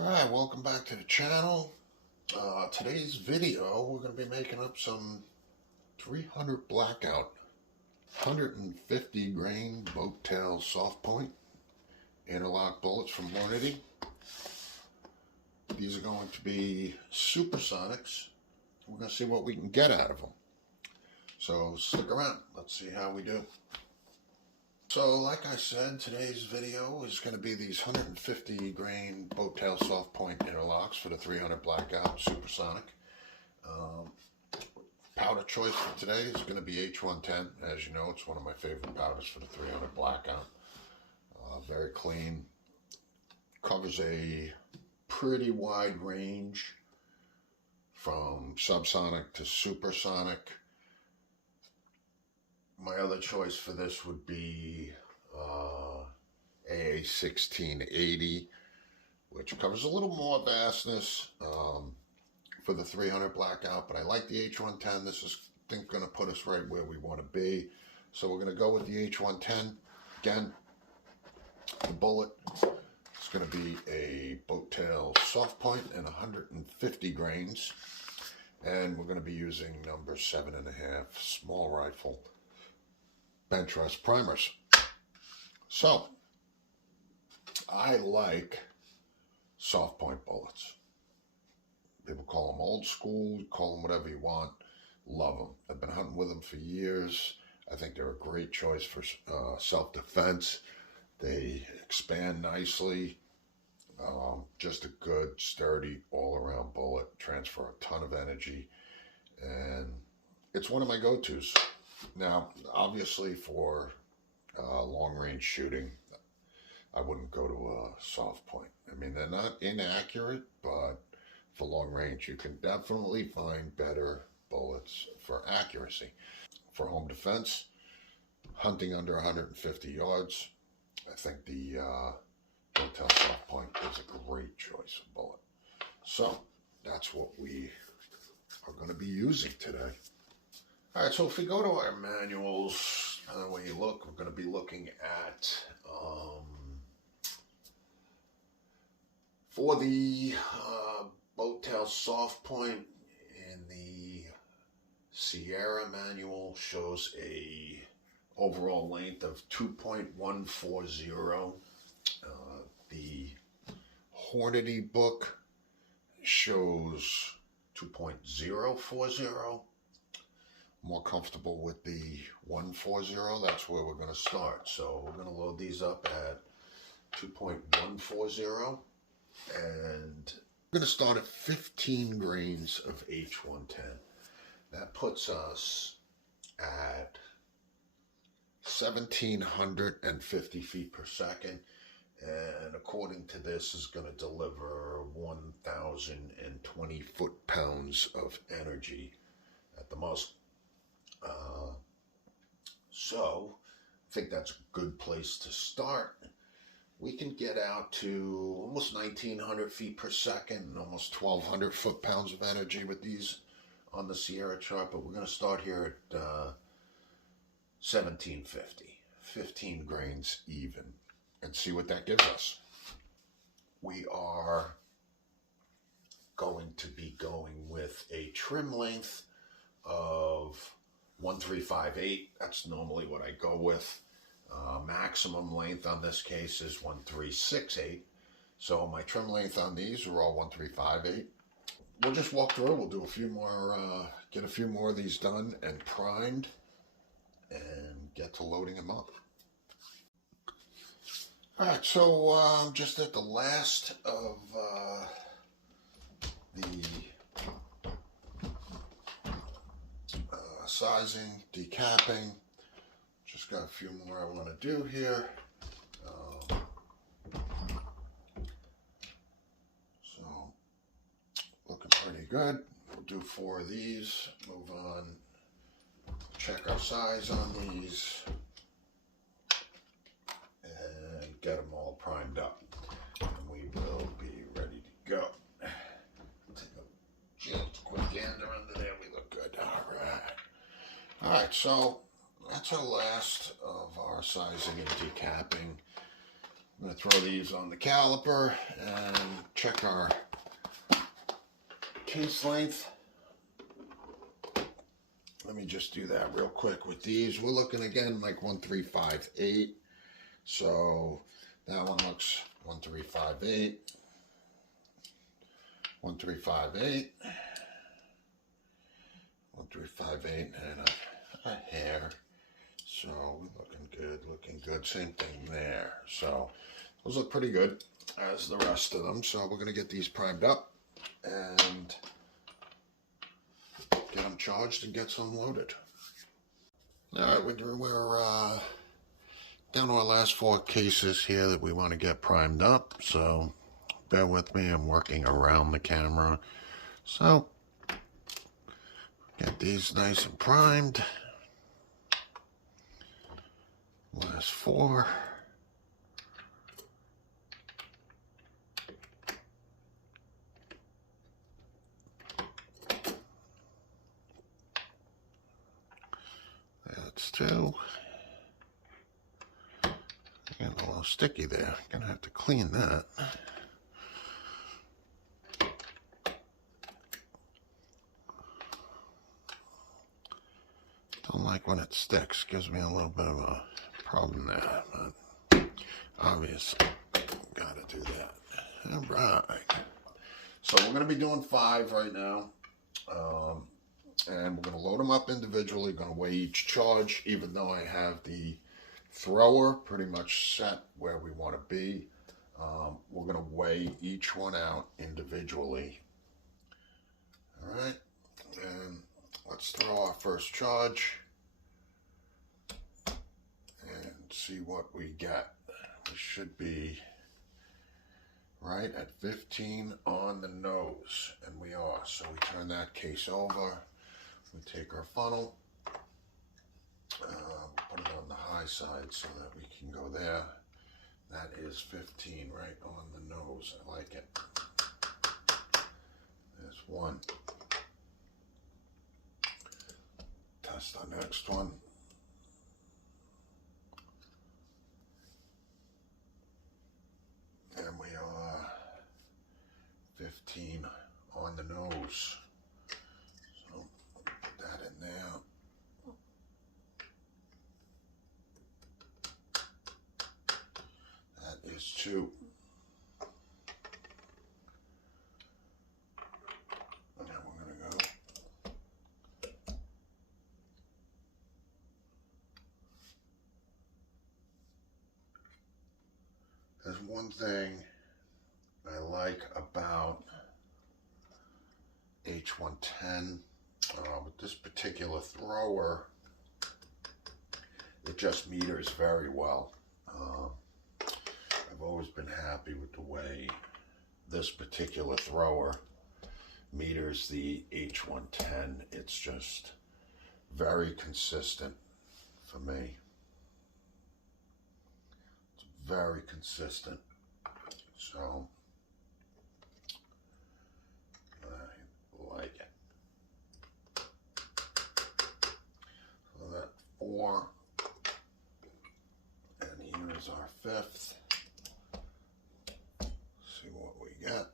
Alright, welcome back to the channel. Today's video, we're going to be making up some 300 Blackout 150 grain boat tail soft point interlock bullets from Hornady. These are going to be Supersonics. We're going to see what we can get out of them. So stick around, let's see how we do. So like I said, today's video is going to be these 150 grain boat tail soft point interlocks for the 300 Blackout Supersonic. Powder choice for today is going to be H110. As you know, it's one of my favorite powders for the 300 Blackout. Very clean. Covers a pretty wide range from subsonic to supersonic. My other choice for this would be AA1680, which covers a little more vastness for the 300 Blackout, but I like the H110. This is, I think, going to put us right where we want to be. So we're going to go with the H110. Again, the bullet is going to be a boat tail soft point and 150 grains. And we're going to be using number 7.5 small rifle bench rest primers. So, I like soft point bullets. People call them old school, call them whatever you want. Love them. I've been hunting with them for years. I think they're a great choice for self-defense. They expand nicely. Just a good, sturdy, all-around bullet. Transfer a ton of energy. And it's one of my go-tos. Now, obviously for long-range shooting, I wouldn't go to a soft point. I mean, they're not inaccurate, but for long range, you can definitely find better bullets for accuracy. For home defense, hunting under 150 yards, I think the boat tail soft point is a great choice of bullet. So, that's what we are going to be using today. Alright, so if we go to our manuals, when you look, we're going to be looking at, for the boat tail soft point in the Sierra manual, shows a overall length of 2.140. The Hornady book shows 2.040. More comfortable with the 140. That's where we're going to start. So we're going to load these up at 2.140, and we're going to start at 15 grains of H110. That puts us at 1,750 feet per second, and according to this is going to deliver 1,020 foot-pounds of energy at the most. So I think that's a good place to start. We can get out to almost 1,900 feet per second and almost 1,200 foot-pounds of energy with these on the Sierra chart, but we're going to start here at 1,750, 15 grains even, and see what that gives us. We are going to be going with a trim length of 1,358. That's normally what I go with. Maximum length on this case is 1,368. So my trim length on these are all 1,358. We'll just walk through. We'll do a few more, get a few more of these done and primed, and get to loading them up. All right, so just at the last of the sizing, decapping. Just got a few more I want to do here. So, looking pretty good. We'll do 4 of these, move on, check our size on these, and get them all primed up. And we will be ready to go. Take a just quick gander under there. We look good. All right. Alright, so that's our last of our sizing and decapping. I'm going to throw these on the caliper and check our case length. Let me just do that real quick with these. We're looking again like 1358. So that one looks 1358. 1358. 1358 and a hair. So we're looking good. Same thing there. So those look pretty good as the rest of them. So we're going to get these primed up and get them charged and get some loaded. All right, we're down to our last 4 cases here that we want to get primed up. So bear with me, I'm working around the camera. So get these nice and primed. Last 4. That's 2. Getting a little sticky there. Gonna have to clean that. Don't like when it sticks. Gives me a little bit of a problem there, but obviously gotta do that. All right. So we're gonna be doing 5 right now. And we're going to load them up individually, going to weigh each charge, even though I have the thrower pretty much set where we want to be. We're going to weigh each one out individually. All right, and let's throw our first charge and see what we get. We should be right at 15 on the nose, and we are. So we turn that case over. We take our funnel, put it on the high side so that we can go there. That is 15 right on the nose. I like it. There's 1. Test our next one. And we are 15 on the nose. That in there. That is 2. And then we're going to go. There's one thing I like about H110. With this particular thrower, it just meters very well. I've always been happy with the way this particular thrower meters the H110. It's just very consistent for me. It's very consistent. So I like it. 4, and here's our 5th. See what we get.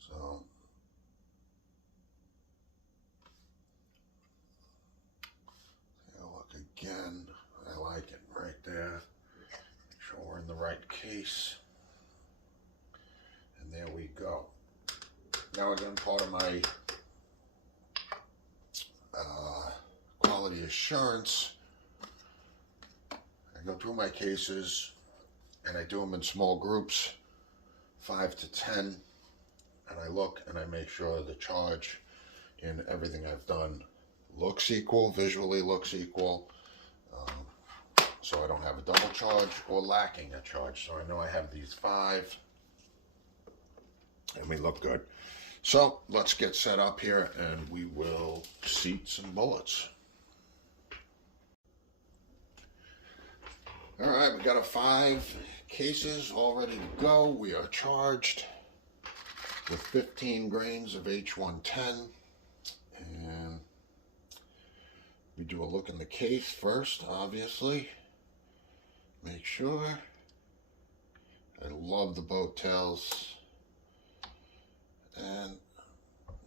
So take a look again. I like it right there. Make sure we're in the right case. And there we go. Now we're doing part of my quality assurance. I go through my cases and I do them in small groups, 5 to 10, and I look and I make sure the charge in everything I've done looks equal, visually looks equal, so I don't have a double charge or lacking a charge. So I know I have these 5 and we look good. So let's get set up here and we will seat some bullets. All right, we got our 5 cases all ready to go. We are charged with 15 grains of H110, and We do a look in the case first, obviously. Make sure. I love the boat tails. And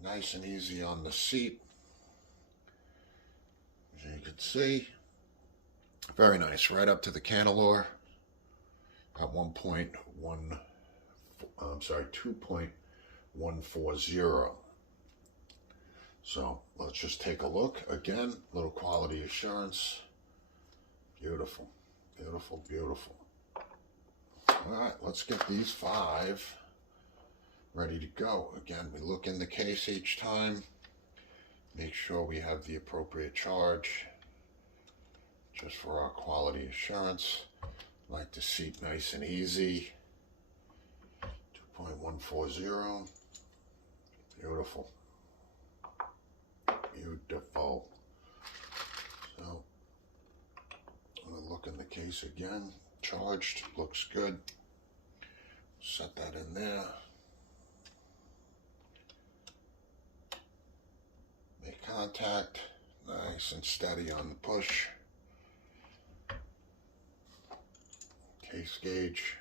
nice and easy on the seat. As you can see, very nice, right up to the cantilever at 2.140. So let's just take a look again. Little quality assurance. Beautiful, beautiful, beautiful. All right, let's get these 5 ready to go. Again, we look in the case each time. Make sure we have the appropriate charge, just for our quality assurance. Like the seat nice and easy. 2.140. Beautiful. Beautiful. So, I'm going to look in the case again. Charged. Looks good. Set that in there. Make contact. Nice and steady on the push. Case gauge.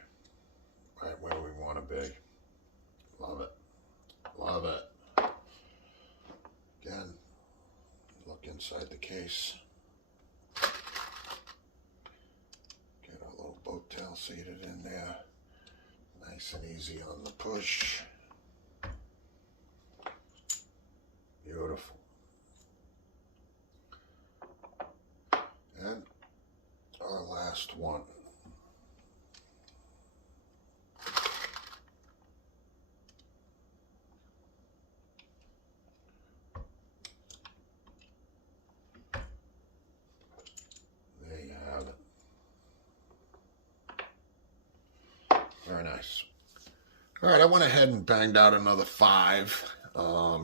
Right where we want to be. Love it. Love it. Again, look inside the case. Get our little boat tail seated in there. Nice and easy on the push. Beautiful. And our last one. Very nice. All right, I went ahead and banged out another 5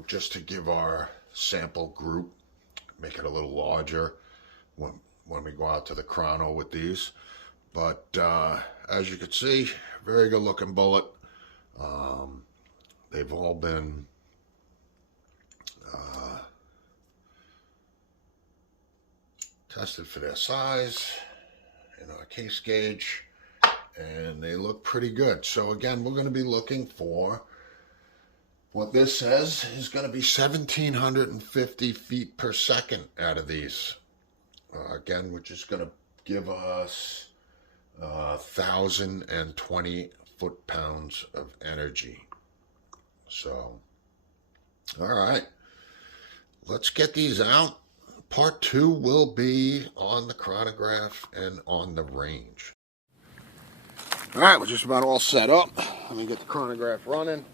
just to give our sample group, make it a little larger when we go out to the chrono with these. But as you can see, very good looking bullet. They've all been tested for their size in our case gauge. And they look pretty good. So again, we're going to be looking for what this says is going to be 1,750 feet per second out of these. Again, which is going to give us 1,020 foot-pounds of energy. So, all right, let's get these out. Part 2 will be on the chronograph and on the range. All right, we're just about all set up. Let me get the chronograph running.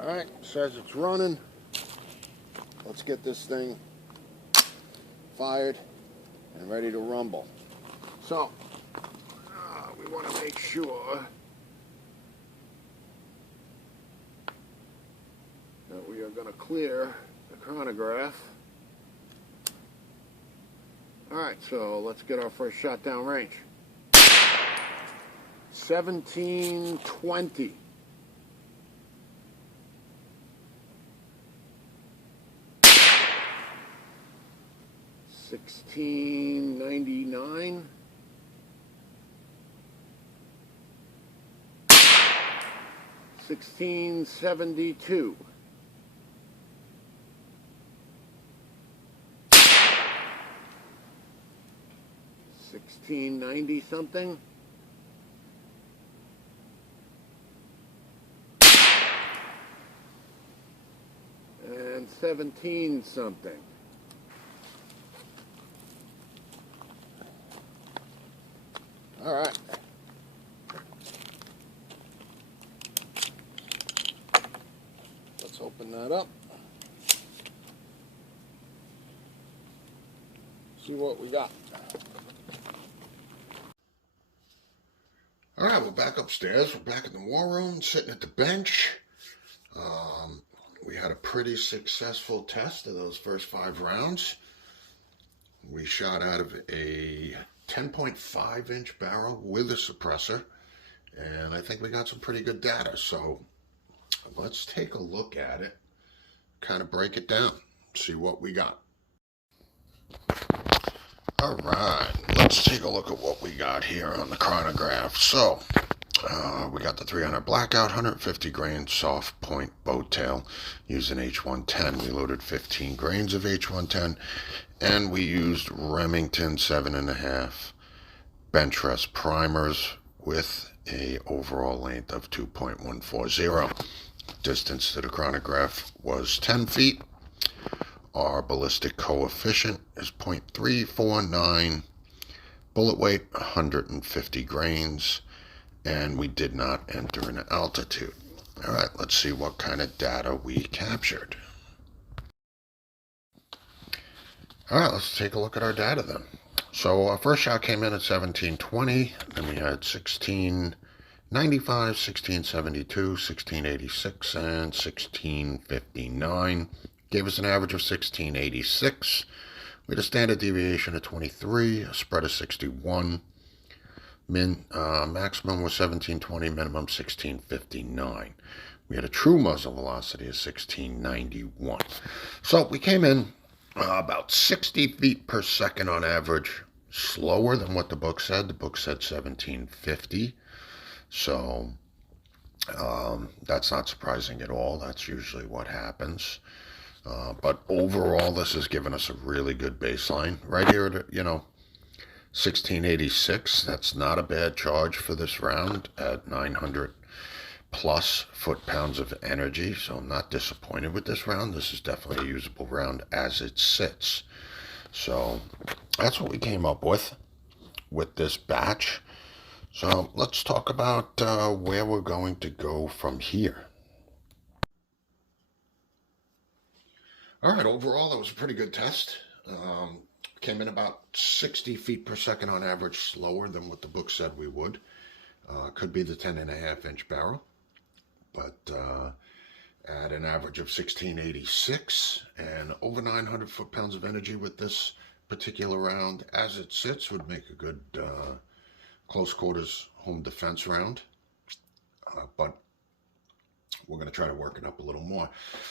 All right, says it's running. Let's get this thing fired and ready to rumble. So, we want to make sure that we are going to clear the chronograph. All right, so let's get our first shot down range. 1720. 1699. 1672. 1690 something. And 17 something. All right. Let's open that up. See what we got. All right, we're back upstairs. We're back in the war room, sitting at the bench. We had a pretty successful test of those first 5 rounds. We shot out of a 10.5 inch barrel with a suppressor, and I think we got some pretty good data. So let's take a look at it, kind of break it down, see what we got. All right, let's take a look at what we got here on the chronograph. So, we got the 300 Blackout 150 grain soft point bow tail using H110. We loaded 15 grains of H110, and we used Remington 7.5 bench rest primers with a overall length of 2.140. Distance to the chronograph was 10 feet. Our ballistic coefficient is 0.349. Bullet weight 150 grains. And we did not enter an altitude. All right, let's see what kind of data we captured. All right, let's take a look at our data then. So our first shot came in at 1720, then we had 1695, 1672, 1686, and 1659. Gave us an average of 1686. We had a standard deviation of 23, a spread of 61. Maximum was 1720, minimum 1659. We had a true muzzle velocity of 1691. So we came in about 60 feet per second on average, slower than what the book said. The book said 1750. So that's not surprising at all. That's usually what happens. But overall, this has given us a really good baseline. Right here, 1686, that's not a bad charge for this round at 900 plus foot-pounds of energy, so I'm not disappointed with this round. This is definitely a usable round as it sits. So that's what we came up with this batch. So let's talk about where we're going to go from here. All right, overall, that was a pretty good test. Came in about 60 feet per second on average, slower than what the book said we would. Could be the 10.5-inch barrel, but at an average of 1686 and over 900 foot-pounds of energy with this particular round as it sits would make a good close quarters home defense round. But we're going to try to work it up a little more.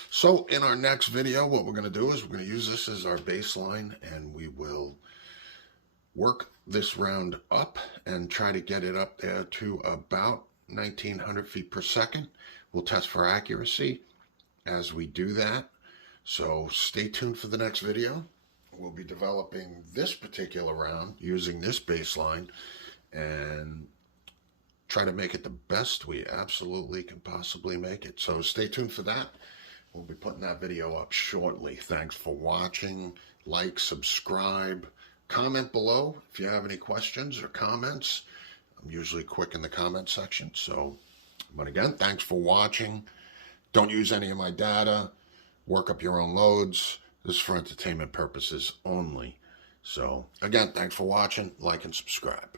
So in our next video, what we're going to do is we're going to use this as our baseline, and we will work this round up and try to get it up there to about 1900 feet per second. We'll test for accuracy as we do that. So stay tuned for the next video. We'll be developing this particular round using this baseline and try to make it the best we absolutely can possibly make it. So stay tuned for that. We'll be putting that video up shortly. Thanks for watching. Like, subscribe, comment below if you have any questions or comments. I'm usually quick in the comment section. So, but again, thanks for watching. Don't use any of my data. Work up your own loads. This is for entertainment purposes only. So again, thanks for watching. Like and subscribe.